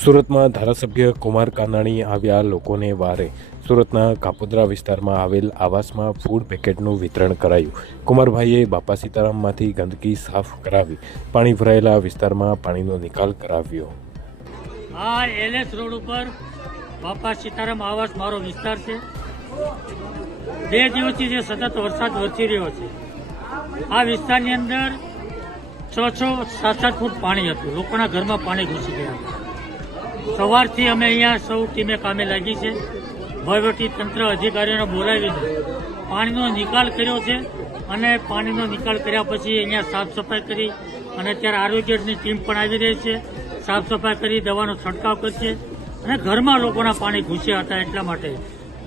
સુરતમાં ધારાસભ્ય કુમાર કાનાણી આવ્યા લોકોને વારે. સુરતના કાપોદ્રા વિસ્તારમાં આવેલ આવાસમાં ફૂડ પેકેટનું વિતરણ કરાયું. કુમારભાઈએ બાપા સીતારામમાંથી ગંદકી સાફ કરાવી, પાણી ભરાયેલા વિસ્તારમાં પાણીનો નિકાલ કરાવ્યો. આ એલએસ રોડ ઉપર બાપા સીતારામ આવાસ મારો વિસ્તાર છે. બે દિવસથી જે સતત વરસાદ વરસી રહ્યો છે. આ વિસ્તારની અંદર છ છ સાત સાત ફૂટ પાણી હતું. લોકોના ઘરમાં પાણી ઘૂસી ગયા. સવારથી અમે અહીંયા સૌ ટીમે કામે લાગી છે. વહીવટી તંત્ર અધિકારીઓને બોલાવીને પાણીનો નિકાલ કર્યો છે અને પાણીનો નિકાલ કર્યા પછી અહીંયા સાફ સફાઈ કરી અને અત્યારે આરોગ્યની ટીમ પણ આવી રહી છે. સાફ સફાઈ કરી, દવાનો છંટકાવ કરશે અને ઘરમાં લોકોના પાણી ઘૂસ્યા હતા એટલા માટે.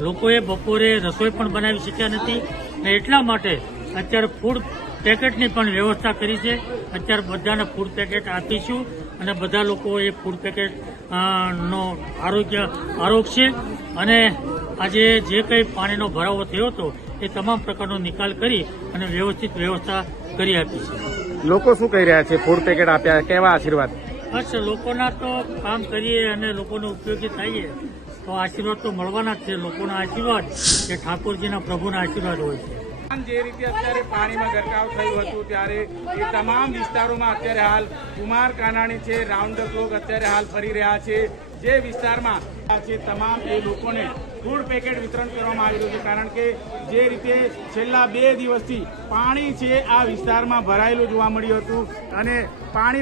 લોકોએ બપોરે રસોઈ પણ બનાવી શક્યા નથી અને એટલા માટે અત્યારે ફૂડ પેકેટની પણ વ્યવસ્થા કરી છે. અત્યારે બધાને ફૂડ પેકેટ આપીશું અને બધા લોકો એ ફૂડ પેકેટ નો આરોગ્ય આરોગ છે. અને આજે જે કંઈ પાણીનો ભરાવો થયો હતો એ તમામ પ્રકારનો નિકાલ કરી અને વ્યવસ્થિત વ્યવસ્થા કરી આપી છે. લોકો શું કહી રહ્યા છે? ફૂડ પેકેટ આપ્યા કેવા આશીર્વાદ? બસ લોકોના તો કામ કરીએ અને લોકોને ઉપયોગી થઈએ. તો આશીર્વાદ તો મળવાના જ છે. લોકોના આશીર્વાદ કે ઠાકોરજીના પ્રભુના આશીર્વાદ હોય છે. જે રીતે અત્યારે પાણીમાં ગરકાવ થયું હતું ત્યારે એ તમામ વિસ્તારોમાં અત્યારે હાલ કુમાર કાનાણી છે રાઉન્ડર ક્લોક અત્યારે હાલ ફરી રહ્યા છે. જે વિસ્તારમાં છે તમામ એ લોકોને ફૂડ પેકેટ વિતરણ કરવામાં આવી રહ્યું છે, કારણ કે જે રીતે છેલ્લા બે દિવસથી પાણી છે આ વિસ્તારમાં ભરાયેલું જોવા મળ્યું હતું અને પાણી